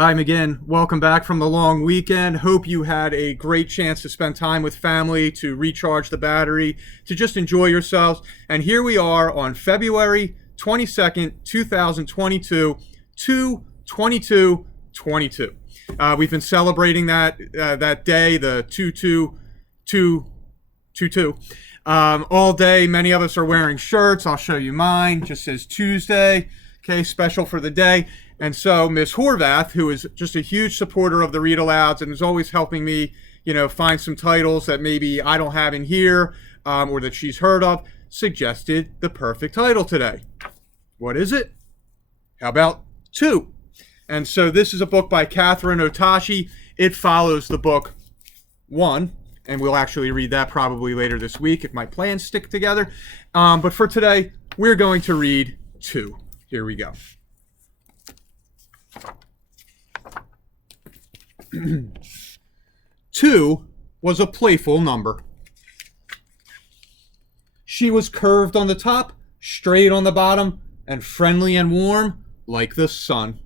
Hi, again. Welcome back from the long weekend. Hope you had a great chance to spend time with family, to recharge the battery, to just enjoy yourselves. And here we are on February 22nd, 2022, 2/22/22. We've been celebrating that day, the 2/2/2/2, all day. Many of us are wearing shirts. I'll show you mine. Just says Tuesday. Okay, special for the day. And so Miss Horvath, who is just a huge supporter of the read alouds and is always helping me, find some titles that maybe I don't have in here or that she's heard of, suggested the perfect title today. What is it? How about Two? And so this is a book by Catherine Otashi. It follows the book One, and we'll actually read that probably later this week if my plans stick together. But for today, we're going to read Two. Here we go. Two was a playful number. She was curved on the top, straight on the bottom, and friendly and warm like the sun.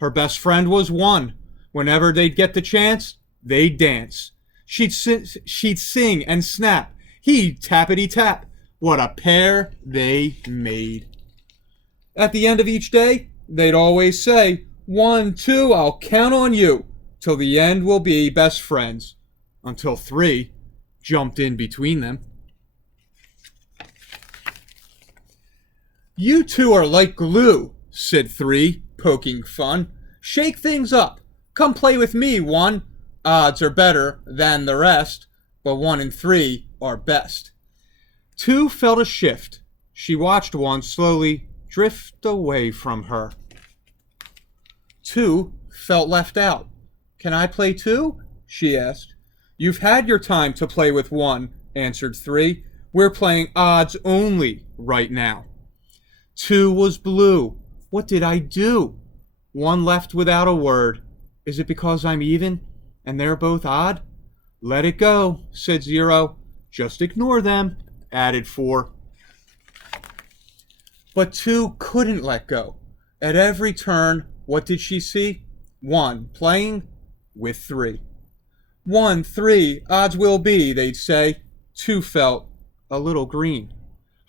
Her best friend was One. Whenever they'd get the chance, they'd dance. She'd sing and snap. He'd tappity tap. What a pair they made. At the end of each day, they'd always say, 1, 2, I'll count on you. Till the end we'll be best friends. Until 3 jumped in between them. You two are like glue, said 3, poking fun. Shake things up. Come play with me, 1. Odds are better than the rest, but 1 and 3 are best. 2 felt a shift. She watched 1 slowly drift away from her. 2 felt left out. Can I play too? She asked. You've had your time to play with 1, answered 3. We're playing odds only right now. 2 was blue. What did I do? 1 left without a word. Is it because I'm even and they're both odd? Let it go, said 0. Just ignore them, added 4. But 2 couldn't let go. At every turn, what did she see? 1 playing with 3. 1, 3, odds will be, they'd say. 2 felt a little green.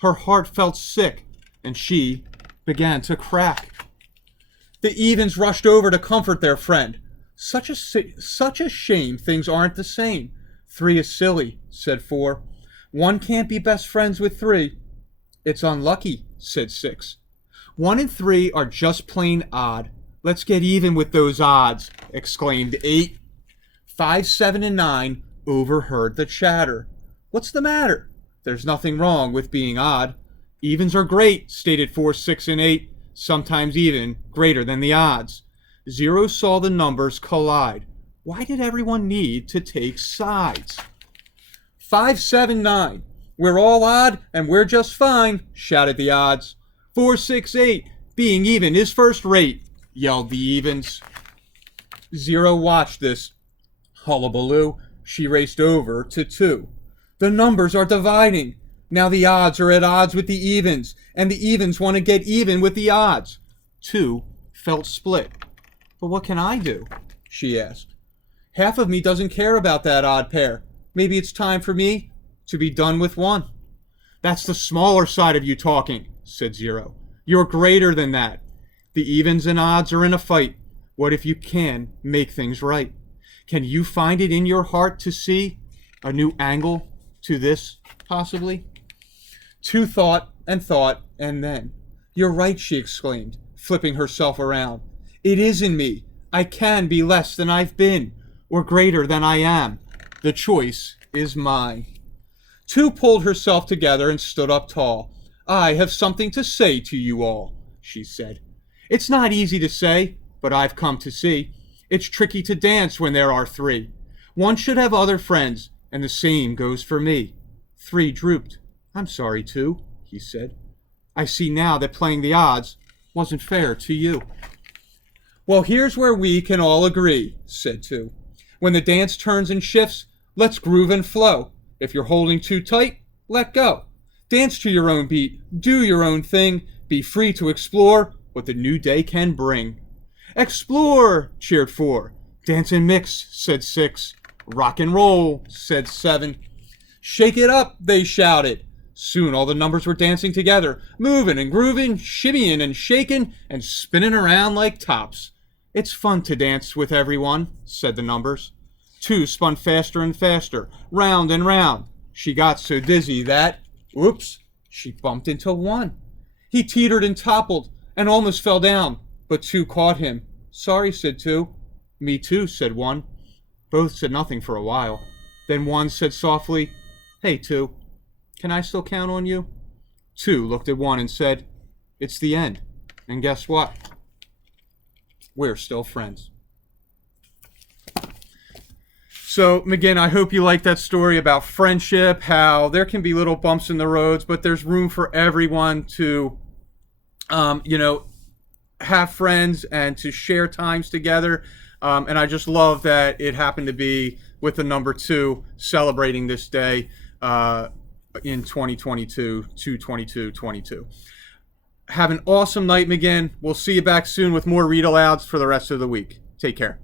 Her heart felt sick, and she began to crack. The evens rushed over to comfort their friend. Such a shame things aren't the same. 3 is silly, said 4. 1 can't be best friends with 3. It's unlucky, said 6. 1 and 3 are just plain odd. Let's get even with those odds, exclaimed 8. 5, 7, and 9 overheard the chatter. What's the matter? There's nothing wrong with being odd. Evens are great, stated 4, 6, and 8, sometimes even greater than the odds. 0 saw the numbers collide. Why did everyone need to take sides? 5, 7, 9. We're all odd, and we're just fine, shouted the odds. 4, 6, 8. Being even is first rate, yelled the evens. 0 watched this hullabaloo. She raced over to 2. The numbers are dividing. Now the odds are at odds with the evens, and the evens want to get even with the odds. 2 felt split. But what can I do? She asked. Half of me doesn't care about that odd pair. Maybe it's time for me to be done with 1. That's the smaller side of you talking, said 0. You're greater than that. The evens and odds are in a fight. What if you can make things right? Can you find it in your heart to see a new angle to this, possibly? 2 thought, and then, You're right, she exclaimed, flipping herself around. It is in me. I can be less than I've been, or greater than I am. The choice is mine. 2 pulled herself together and stood up tall. I have something to say to you all, she said. It's not easy to say, but I've come to see. It's tricky to dance when there are 3. 1 should have other friends, and the same goes for me. 3 drooped. I'm sorry, 2, he said. I see now that playing the odds wasn't fair to you. Well, here's where we can all agree, said 2. When the dance turns and shifts, let's groove and flow. If you're holding too tight, let go. Dance to your own beat, do your own thing, be free to explore what the new day can bring. Explore, cheered 4. Dance and mix, said 6. Rock and roll, said 7. Shake it up, they shouted. Soon all the numbers were dancing together, moving and grooving, shimmying and shaking, and spinning around like tops. It's fun to dance with everyone, said the numbers. 2 spun faster and faster, round and round. She got so dizzy that, oops, she bumped into 1. He teetered and toppled and almost fell down, but 2 caught him. Sorry, said 2. Me too, said 1. Both said nothing for a while. Then 1 said softly, Hey, 2, can I still count on you? 2 looked at 1 and said, It's the end. And guess what? We're still friends. So, McGinn, I hope you like that story about friendship, how there can be little bumps in the roads, but there's room for everyone to, have friends and to share times together. And I just love that it happened to be with the number 2 celebrating this day in 2022, 2/22/22. Have an awesome night, McGinn. We'll see you back soon with more read alouds for the rest of the week. Take care.